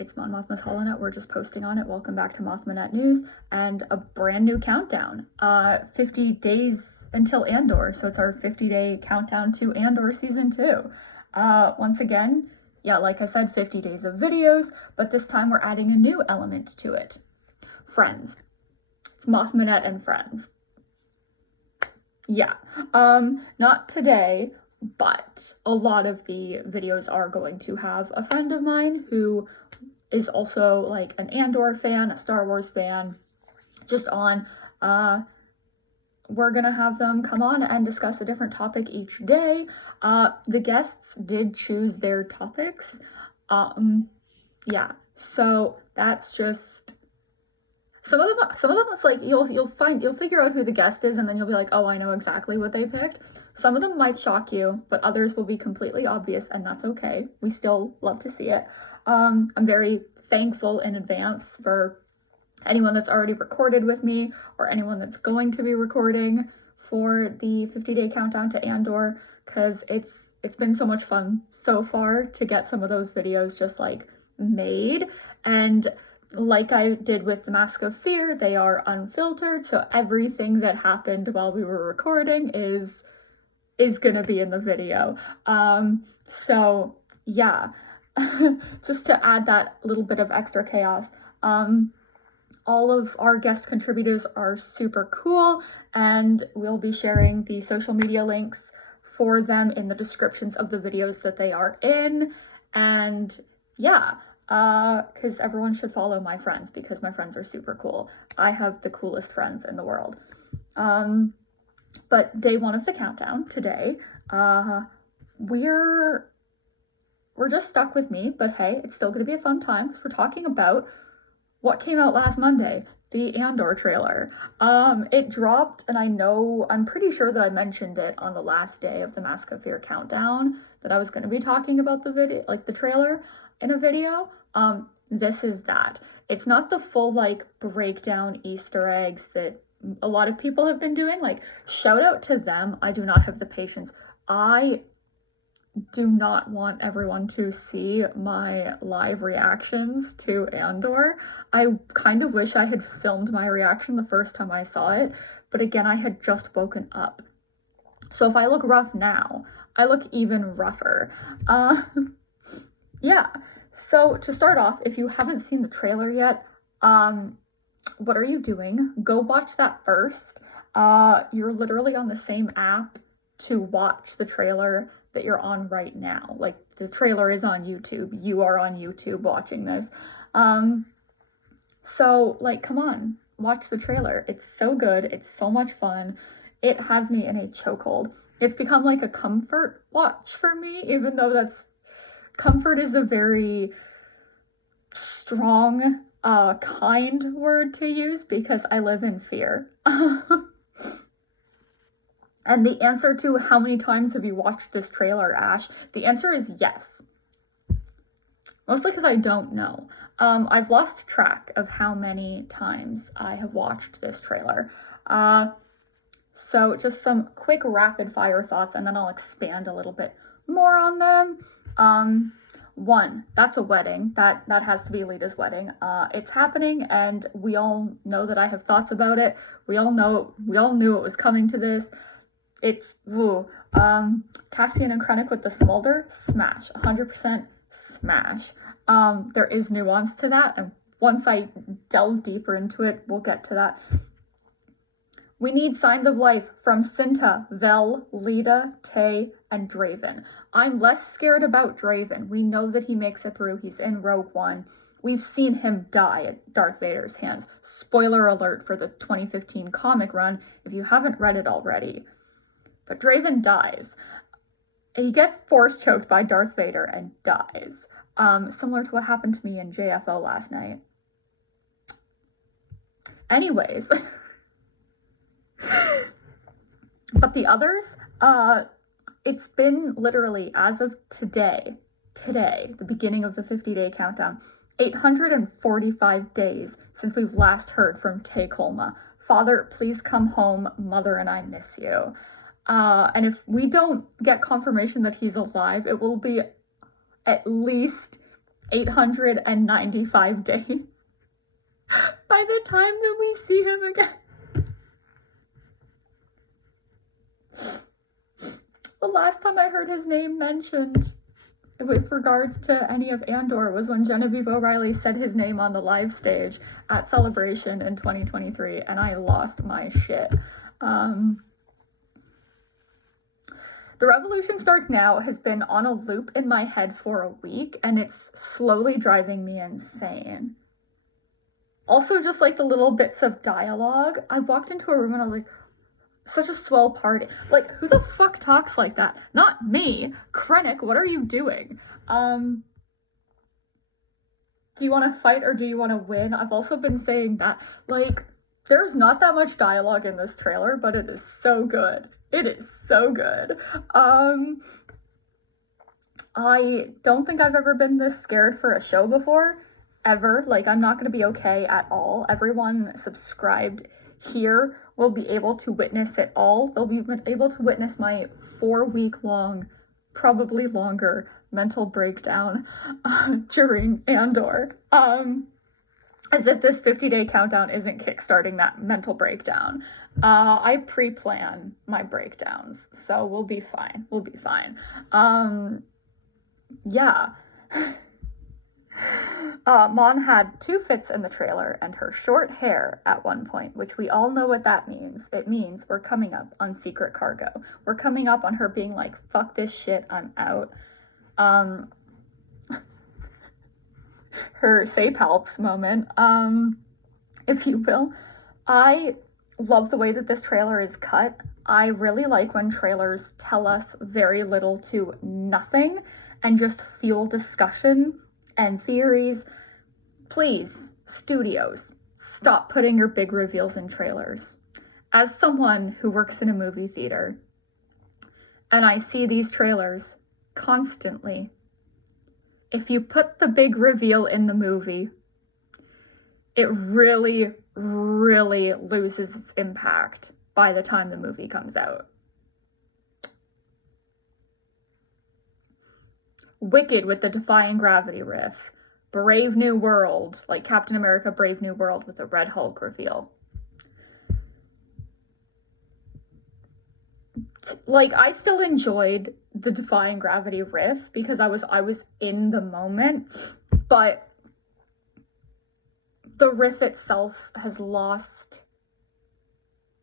It's Mon Mothma's HoloNet. We're just posting on it. Welcome back to Mothmanet News and a brand new countdown. 50 days until Andor, so it's our 50-day countdown to Andor Season 2. Once again, yeah, like I said, 50 days of videos, but this time we're adding a new element to it. Friends. It's Mothmanet and Friends. Yeah, not today, but a lot of the videos are going to have a friend of mine who is also like an Andor fan, a Star Wars fan, just on. We're gonna have them come on and discuss a different topic each day. The guests did choose their topics. Yeah, so that's just some of them it's like you'll figure out who the guest is and then you'll be like, oh, I know exactly what they picked. Some of them might shock you, but others will be completely obvious, and that's okay. We still love to see it. I'm very thankful in advance for anyone that's already recorded with me or anyone that's going to be recording for the 50-day countdown to Andor, because it's been so much fun so far to get some of those videos just like made. And like I did with the Mask of Fear, they are unfiltered, so everything that happened while we were recording is gonna be in the video. So yeah, just to add that little bit of extra chaos. All of our guest contributors are super cool, and we'll be sharing the social media links for them in the descriptions of the videos that they are in. And yeah, because everyone should follow my friends, because my friends are super cool. I have the coolest friends in the world. But day one of the countdown today, we're just stuck with me, but hey, it's still gonna be a fun time because we're talking about what came out last Monday, the Andor trailer. It dropped, and I'm pretty sure that I mentioned it on the last day of the Mask of Fear countdown, that I was going to be talking about the video, like the trailer in a video. This is that. It's not the full like breakdown Easter eggs that a lot of people have been doing. Like, shout out to them. I do not have the patience. I do not want everyone to see my live reactions to Andor. I kind of wish I had filmed my reaction the first time I saw it, but again, I had just woken up. So if I look rough now, I look even rougher. Yeah, so to start off, if you haven't seen the trailer yet, what are you doing? Go watch that first. You're literally on the same app to watch the trailer that you're on right now. Like, the trailer is on YouTube. You are on YouTube watching this. So like, come on, watch the trailer. It's so good. It's so much fun. It has me in a chokehold. It's become like a comfort watch for me, even though comfort is a very strong, kind word to use, because I live in fear. And the answer to how many times have you watched this trailer, Ash? The answer is yes. Mostly because I don't know. I've lost track of how many times I have watched this trailer. So just some quick rapid fire thoughts, and then I'll expand a little bit more on them. One, that's a wedding. That has to be Lita's wedding. It's happening, and we all know that I have thoughts about it. We all knew it was coming to this. It's Cassian and Krennic with the smolder, smash, 100% smash. There is nuance to that, and once I delve deeper into it, we'll get to that. We need signs of life from Cinta, Vel, Lita, Tay, and Draven. I'm less scared about Draven. We know that he makes it through. He's in Rogue One. We've seen him die at Darth Vader's hands. Spoiler alert for the 2015 comic run if you haven't read it already. But Draven dies. He gets force choked by Darth Vader and dies. Similar to what happened to me in JFO last night. Anyways. But the others, it's been literally, as of today, the beginning of the 50-day countdown, 845 days since we've last heard from Tay Kolma. Father, please come home. Mother and I miss you. And if we don't get confirmation that he's alive, it will be at least 895 days by the time that we see him again. The last time I heard his name mentioned with regards to any of Andor was when Genevieve O'Reilly said his name on the live stage at Celebration in 2023, and I lost my shit. The Revolution Starts Now has been on a loop in my head for a week, and it's slowly driving me insane. Also, just like the little bits of dialogue, I walked into a room and I was like, such a swell party. Like, who the fuck talks like that? Not me. Krennic, what are you doing? Do you want to fight or do you want to win? I've also been saying that, like, there's not that much dialogue in this trailer, but it is so good. It is so good. I don't think I've ever been this scared for a show before, ever. Like, I'm not going to be okay at all. Everyone subscribed here will be able to witness it all. They'll be able to witness my 4-week-long, probably longer, mental breakdown during Andor. As if this 50-day countdown isn't kickstarting that mental breakdown. I pre-plan my breakdowns, so we'll be fine. We'll be fine. Yeah. Mon had 2 fits in the trailer and her short hair at one point, which we all know what that means. It means we're coming up on Secret Cargo. We're coming up on her being like, fuck this shit, I'm out. Her say palps moment, if you will. I love the way that this trailer is cut. I really like when trailers tell us very little to nothing and just fuel discussion and theories. Please, studios, stop putting your big reveals in trailers. As someone who works in a movie theater, and I see these trailers constantly, if you put the big reveal in the movie, it really, really loses its impact by the time the movie comes out. Wicked with the Defying Gravity riff. Brave New World, like Captain America Brave New World with the Red Hulk reveal. Like, I still enjoyed the Defying Gravity riff because I was in the moment, but the riff itself has lost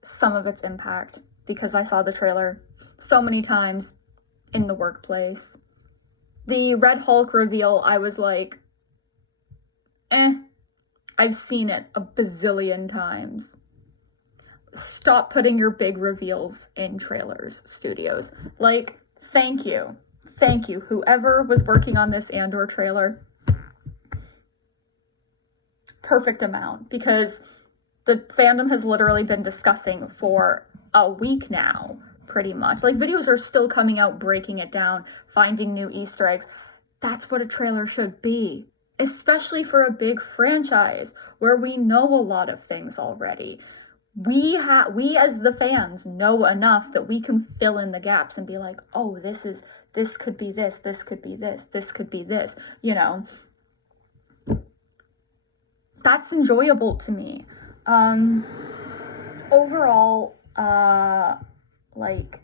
some of its impact because I saw the trailer so many times in the workplace. The Red Hulk reveal, I was like, I've seen it a bazillion times. Stop putting your big reveals in trailers, studios. Like, thank you. Thank you. Whoever was working on this Andor trailer, perfect amount, because the fandom has literally been discussing for a week now, pretty much. Like, videos are still coming out, breaking it down, finding new Easter eggs. That's what a trailer should be, especially for a big franchise where we know a lot of things already. We as the fans know enough that we can fill in the gaps and be like, oh, this could be this could be this could be this, you know. That's enjoyable to me. Overall, like,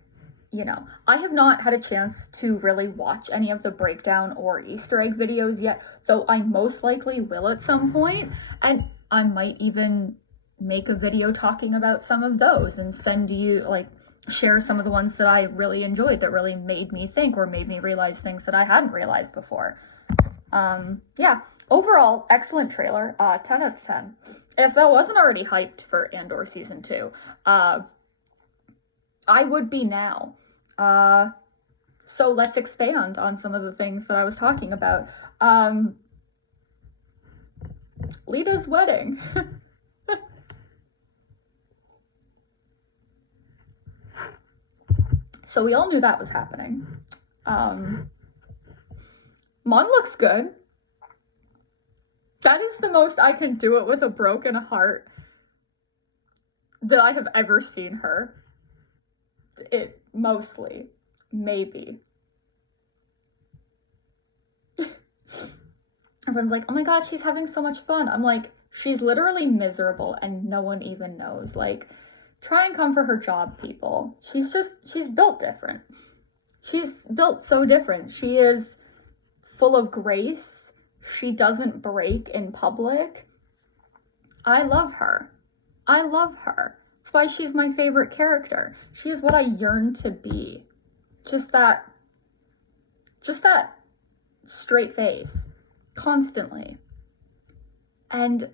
you know, I have not had a chance to really watch any of the breakdown or Easter egg videos yet, though I most likely will at some point, and I might even make a video talking about some of those and send you, like, share some of the ones that I really enjoyed that really made me think or made me realize things that I hadn't realized before. Yeah, overall, excellent trailer, 10 out of 10. If I wasn't already hyped for Andor Season 2, I would be now. So let's expand on some of the things that I was talking about. Lita's wedding. So we all knew that was happening. Mon looks good. That is the most I can do it with a broken heart that I have ever seen her. It mostly, maybe. everyone's like, oh my god, she's having so much fun. I'm like, she's literally miserable and no one even knows. Like, try and come for her job, people. She's built different. She's built so different. She is full of grace. She doesn't break in public. I love her. I love her. That's why she's my favorite character. She is what I yearn to be. Just that straight face, constantly. And,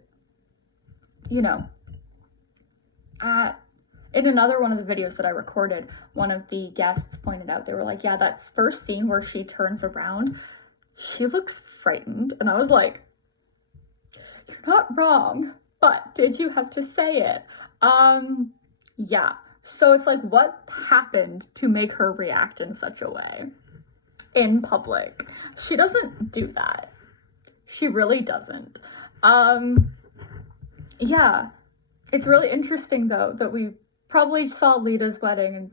you know, in another one of the videos that I recorded, one of the guests pointed out, they were like, yeah, that first scene where she turns around, she looks frightened. And I was like, you're not wrong, but did you have to say it? Yeah. So it's like, what happened to make her react in such a way in public? She doesn't do that. She really doesn't. Yeah. It's really interesting, though, that we probably saw Lita's wedding and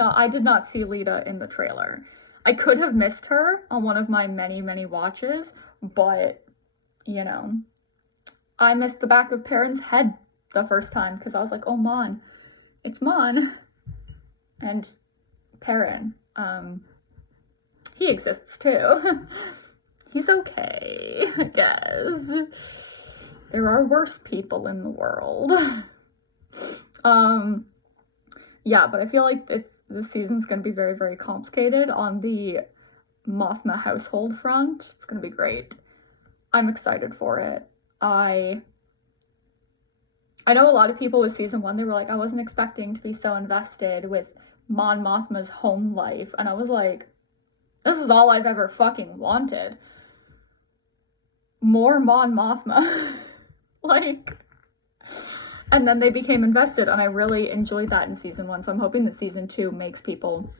I did not see Lita in the trailer. I could have missed her on one of my many, many watches, but, you know, I missed the back of Perrin's head the first time because I was like, oh, Mon. It's Mon. And Perrin, he exists too. He's okay, I guess. There are worse people in the world. Yeah, but I feel like this season's gonna be very, very complicated on the Mothma household front. It's gonna be great. I'm excited for it. I know a lot of people with season 1, they were like, I wasn't expecting to be so invested with Mon Mothma's home life. And I was like, this is all I've ever fucking wanted. More Mon Mothma. Like, and then they became invested, and I really enjoyed that in season 1. So I'm hoping that season 2 makes people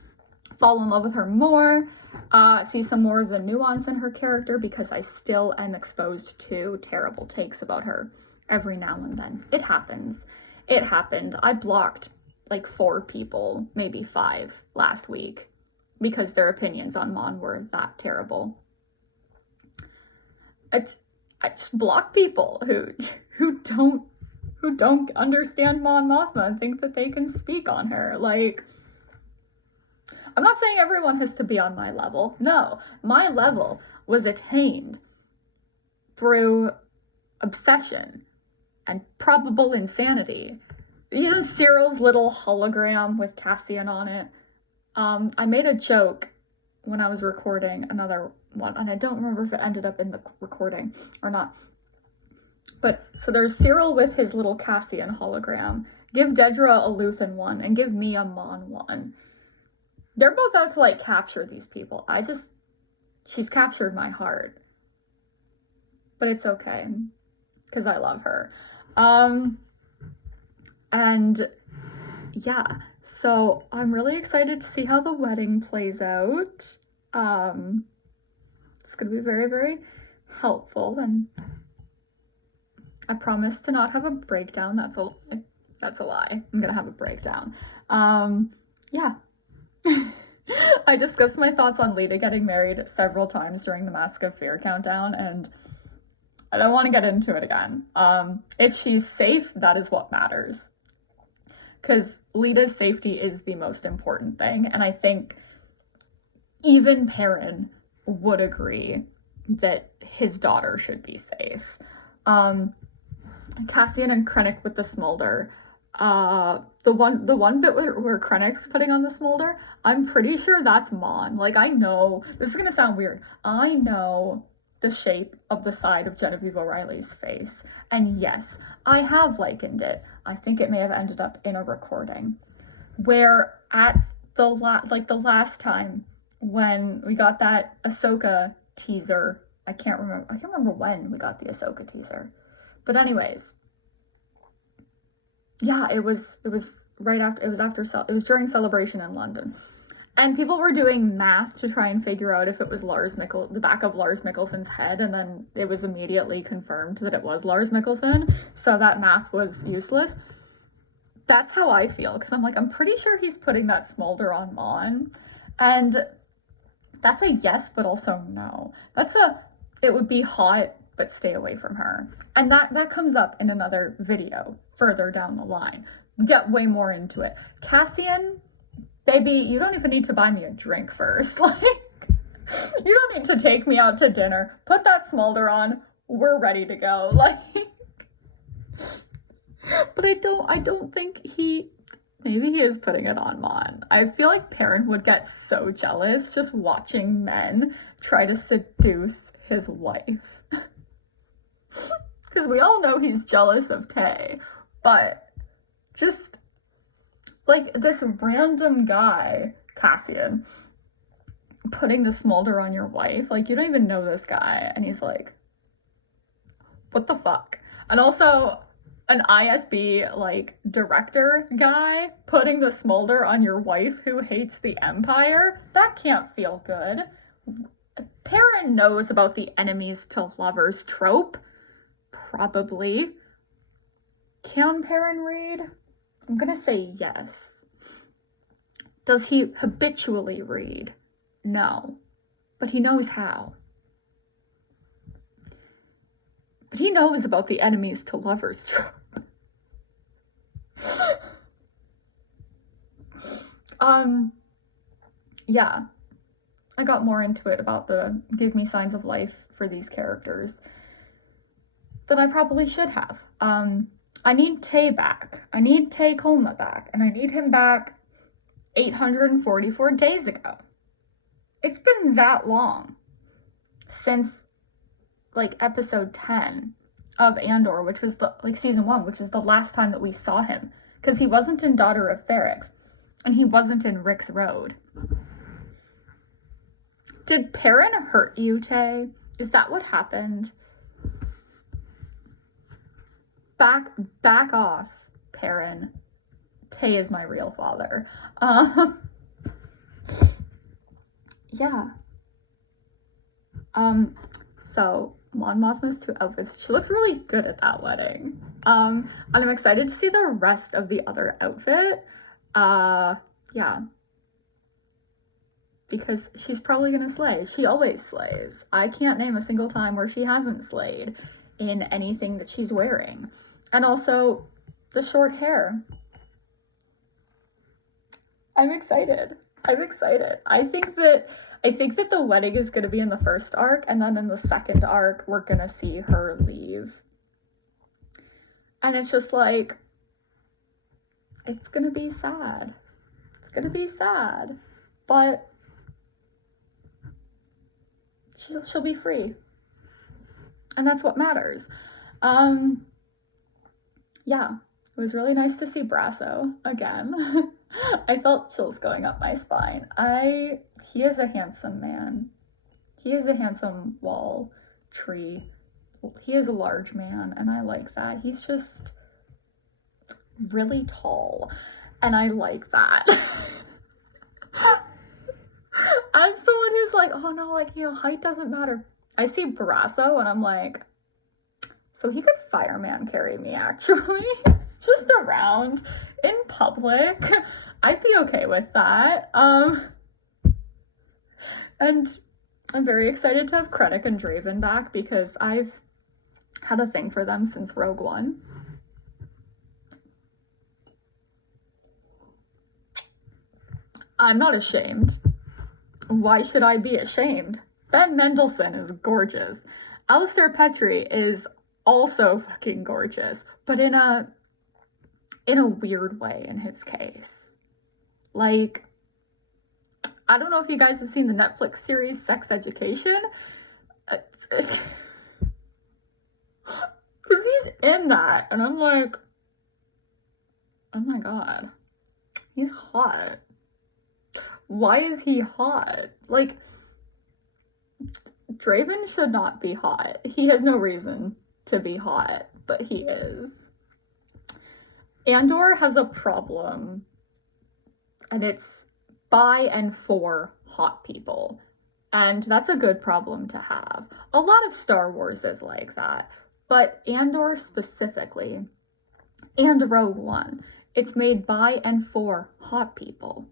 fall in love with her more, see some more of the nuance in her character, because I still am exposed to terrible takes about her every now and then. It happens. It happened. I blocked like 4 people, maybe 5 last week, because their opinions on Mon were that terrible. I just block people who don't understand Mon Mothma and think that they can speak on her. Like, I'm not saying everyone has to be on my level. No, my level was attained through obsession and probable insanity. You know, Cyril's little hologram with Cassian on it. I made a joke when I was recording another one, and I don't remember if it ended up in the recording or not. But, so there's Cyril with his little Cassian hologram. Give Dedra a Luthen one, and give me a Mon one. They're both out to, like, capture these people. She's captured my heart. But it's okay, because I love her. And, yeah, so I'm really excited to see how the wedding plays out. It's going to be very, very helpful, and I promise to not have a breakdown. That's a lie. I'm gonna have a breakdown. Yeah. I discussed my thoughts on Lita getting married several times during the Mask of Fear countdown, and I don't want to get into it again. If she's safe, that is what matters. Because Lita's safety is the most important thing, and I think even Perrin would agree that his daughter should be safe. Cassian and Krennic with the smolder. The one bit where Krennic's putting on the smolder, I'm pretty sure that's Mon. Like, I know, this is gonna sound weird, I know the shape of the side of Genevieve O'Reilly's face. And yes, I have likened it. I think it may have ended up in a recording. Where at the last time when we got that Ahsoka teaser, I can't remember when we got the Ahsoka teaser. But anyways, yeah, it was during Celebration in London. And people were doing math to try and figure out if it was the back of Lars Mickelson's head, and then it was immediately confirmed that it was Lars Mikkelsen, so that math was useless. That's how I feel, because I'm like, I'm pretty sure he's putting that smolder on Mon, and that's a yes, but also no. That's a it would be hot, but stay away from her. And that comes up in another video further down the line. Get way more into it. Cassian, baby, you don't even need to buy me a drink first. Like, you don't need to take me out to dinner. Put that smolder on. We're ready to go. Like, but I don't think maybe he is putting it on Mon. I feel like Perrin would get so jealous just watching men try to seduce his wife. Because we all know he's jealous of Tay, but just like this random guy, Cassian, putting the smolder on your wife, like, you don't even know this guy, and he's like, what the fuck? And also an ISB like director guy putting the smolder on your wife who hates the Empire, that can't feel good. Perrin knows about the enemies to lovers trope. Probably. Can Perrin read? I'm gonna say yes. Does he habitually read? No. But he knows how. But he knows about the enemies to lovers trope. Yeah. I got more into it about the give me signs of life for these characters than I probably should have. I need Tay back. I need Tay Coma back. And I need him back 844 days ago. It's been that long since like episode 10 of Andor, which was like season 1, which is the last time that we saw him. Because he wasn't in Daughter of Ferrix. And he wasn't in Rick's Road. Did Perrin hurt you, Tay? Is that what happened? Back off, Perrin. Tay is my real father. Yeah. So Mon Mothma's 2 outfits. She looks really good at that wedding. And I'm excited to see the rest of the other outfit. Yeah. Because she's probably gonna slay. She always slays. I can't name a single time where she hasn't slayed in anything that she's wearing. And also, the short hair. I'm excited. I think that the wedding is gonna be in the first arc, and then in the second arc, we're gonna see her leave. And it's just like, it's gonna be sad. It's gonna be sad. But she'll be free. And that's what matters. Yeah, it was really nice to see Brasso again. I felt chills going up my spine. He is a handsome man. He is a handsome wall tree. He is a large man, and I like that. He's just really tall, and I like that. As someone who's like, oh no, like, you know, height doesn't matter. I see Brasso and I'm like, so he could fireman carry me, actually. Just around in public. I'd be okay with that. And I'm very excited to have Krennic and Draven back because I've had a thing for them since Rogue One. I'm not ashamed. Why should I be ashamed? Ben Mendelsohn is gorgeous. Alistair Petrie is also fucking gorgeous, but in a weird way in his case. Like, I don't know if you guys have seen the Netflix series Sex Education. Because he's in that, and I'm like, oh my god, he's hot. Why is he hot? Like, Draven should not be hot. He has no reason to be hot, but he is. Andor has a problem, and it's by and for hot people. And that's a good problem to have. A lot of Star Wars is like that, but Andor specifically, and Rogue One, it's made by and for hot people.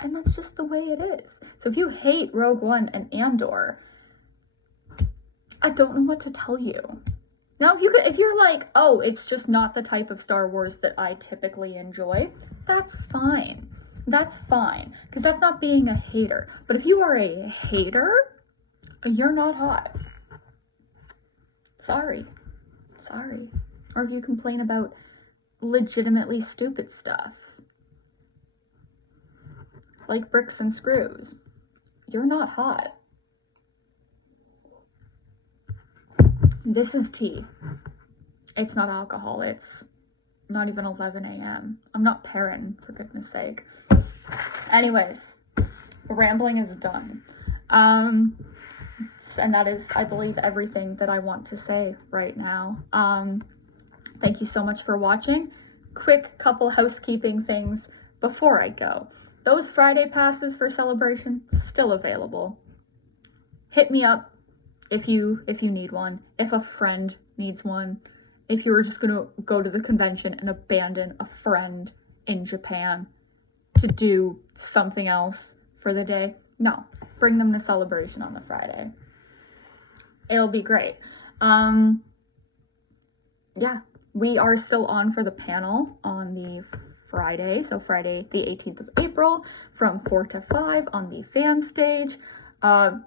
And that's just the way it is. So if you hate Rogue One and Andor, I don't know what to tell you. Now, if you're like, oh, it's just not the type of Star Wars that I typically enjoy, that's fine. That's fine, because that's not being a hater. But if you are a hater, you're not hot. Sorry. Or if you complain about legitimately stupid stuff, like bricks and screws, you're not hot. This is tea. It's not alcohol. It's not even 11 a.m. I'm not Perrin, for goodness sake. Anyways, rambling is done. And that is, I believe, everything that I want to say right now. Thank you so much for watching. Quick couple housekeeping things before I go. Those Friday passes for Celebration, still available. Hit me up if you need one, if a friend needs one, if you were just gonna go to the convention and abandon a friend in Japan to do something else for the day. No, bring them to Celebration on the Friday. It'll be great. Yeah, we are still on for the panel on the Friday, so Friday the 18th of April from 4 to 5 on the fan stage.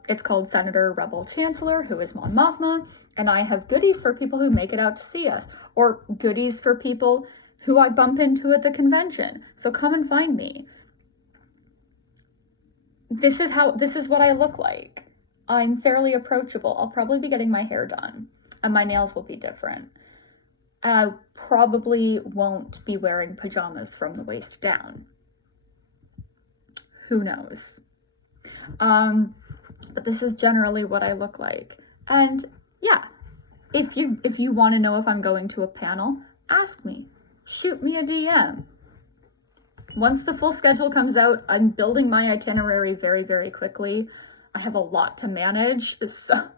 It's called Senator Rebel Chancellor, who is Mon Mothma, and I have goodies for people who make it out to see us, or goodies for people who I bump into at the convention. So come and find me. This is what I look like. I'm fairly approachable. I'll probably be getting my hair done, and my nails will be different. And I probably won't be wearing pajamas from the waist down. Who knows? But this is generally what I look like. And yeah, if you want to know if I'm going to a panel, ask me. Shoot me a DM. Once the full schedule comes out, I'm building my itinerary very, very quickly. I have a lot to manage, so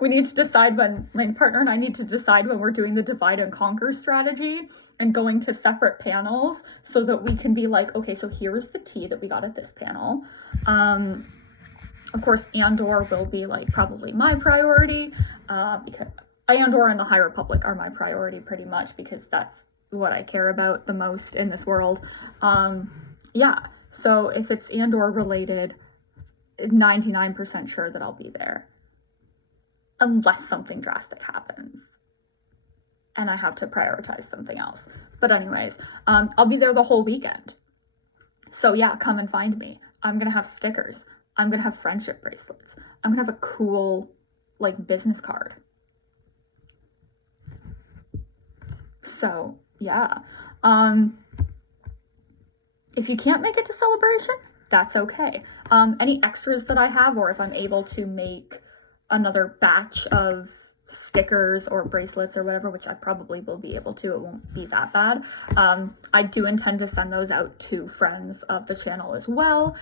we need to decide when, my partner and I need to decide when we're doing the divide and conquer strategy and going to separate panels so that we can be like, okay, so here's the tea that we got at this panel. Of course, Andor will be like probably my priority, because Andor and the High Republic are my priority pretty much because that's what I care about the most in this world. Yeah, so if it's Andor related, 99% sure that I'll be there. Unless something drastic happens and I have to prioritize something else. But anyways, I'll be there the whole weekend. So yeah, come and find me. I'm gonna have stickers. I'm gonna have friendship bracelets. I'm gonna have a cool, like, business card. So yeah, if you can't make it to Celebration, that's okay. Any extras that I have, or if I'm able to make another batch of stickers or bracelets or whatever, which I probably will be able to, it won't be that bad. I do intend to send those out to friends of the channel as well.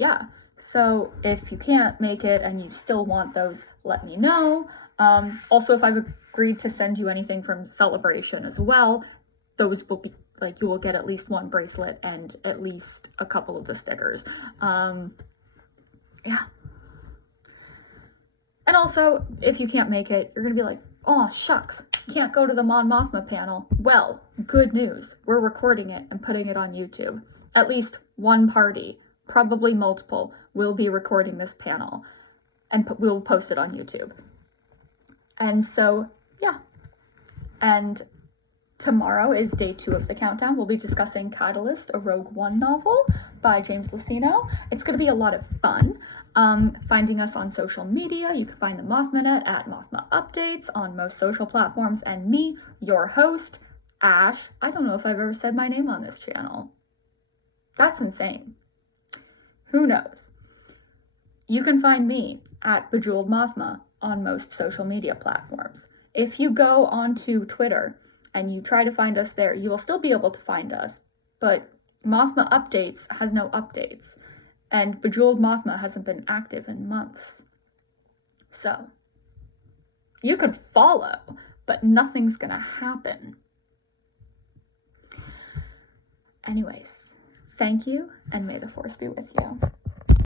Yeah, so if you can't make it and you still want those, let me know. Also, if I've agreed to send you anything from Celebration as well, those will be, like, you will get at least one bracelet and at least a couple of the stickers. Yeah. And also, if you can't make it, you're gonna be like, oh, shucks, can't go to the Mon Mothma panel. Well, good news. We're recording it and putting it on YouTube. At least one party, probably multiple, will be recording this panel and we'll post it on YouTube. And so, yeah. And tomorrow is day 2 of the countdown. We'll be discussing Catalyst, a Rogue One novel by James Luceno. It's going to be a lot of fun. Finding us on social media. You can find the Mothmanet at Mothma Updates on most social platforms, and me, your host, Ash. I don't know if I've ever said my name on this channel. That's insane. Who knows? You can find me at Bejeweled Mothma on most social media platforms. If you go onto Twitter and you try to find us there, you will still be able to find us, but Mothma Updates has no updates, and Bejeweled Mothma hasn't been active in months. So, you could follow, but nothing's gonna happen. Anyways, thank you, and may the Force be with you.